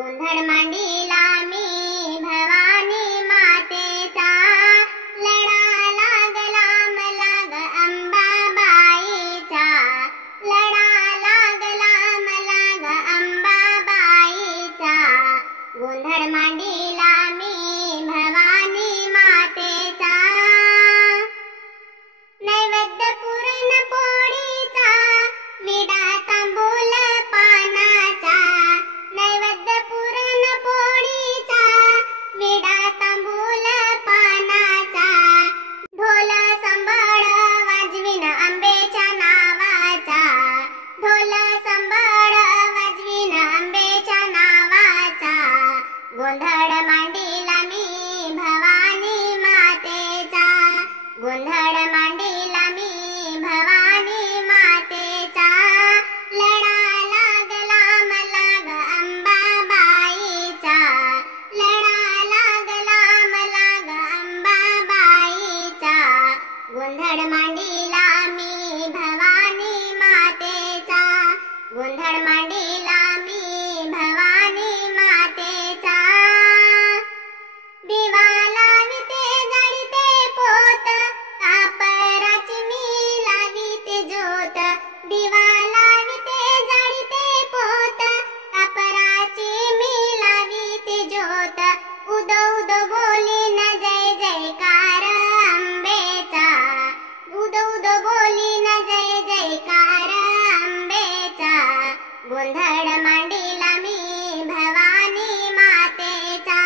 गोंधळ मांडिला मी भवानी मातेचा, लढा लागला मला ग अंबाबाईचा, लढा लागला मला ग अंबाबाईचा, गोंधळ मांडिला मी भवानी मातेचा. नैवेद्य पुरण पोळीचा, विडा तांबूल पानाचा, नैवेद्य पुरण पोळीचा, विडा तांबूल पानाचा, ढोल संबळ वाजवीन अंबेच्या नावाचा, ढोल संबळ वाजवीन अंबेच्या नावाचा, गोंधळ मांडिला मी भवानी मातेचा, गोंधळ मांडिला मी भवानी मातेचा, लढा लागला मला ग अंबाबाईचा, लढा लागला मला ग अंबाबाईचा, गोंधळ मांडिला मी भवानी मातेचा, गोंधळ मांडिला मी भवानी मातेचा. दिवा लाविते जाळीते पोत, कापराची मी लाविते ज्योत, दिवा लाविते जाळीते पोत, कापराची मी लाविते ज्योत, उदो उदो बोलीन जय जयकार अंबेचा, उदो उदो बोलीन जय जयकार अंबेचा, गोंधळ मांडिला मी भवानी मातेचा,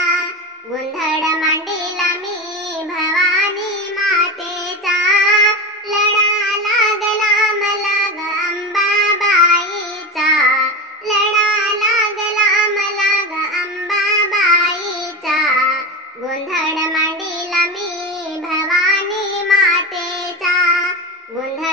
गोंधळ मांडिला मी भवानी मातेचा, लढा लागला मला ग अंबाबाईचा, लढा लागला मला ग अंबाबाईचा, गोंधळ मांडिला मी भवानी मातेचा, गोंधळ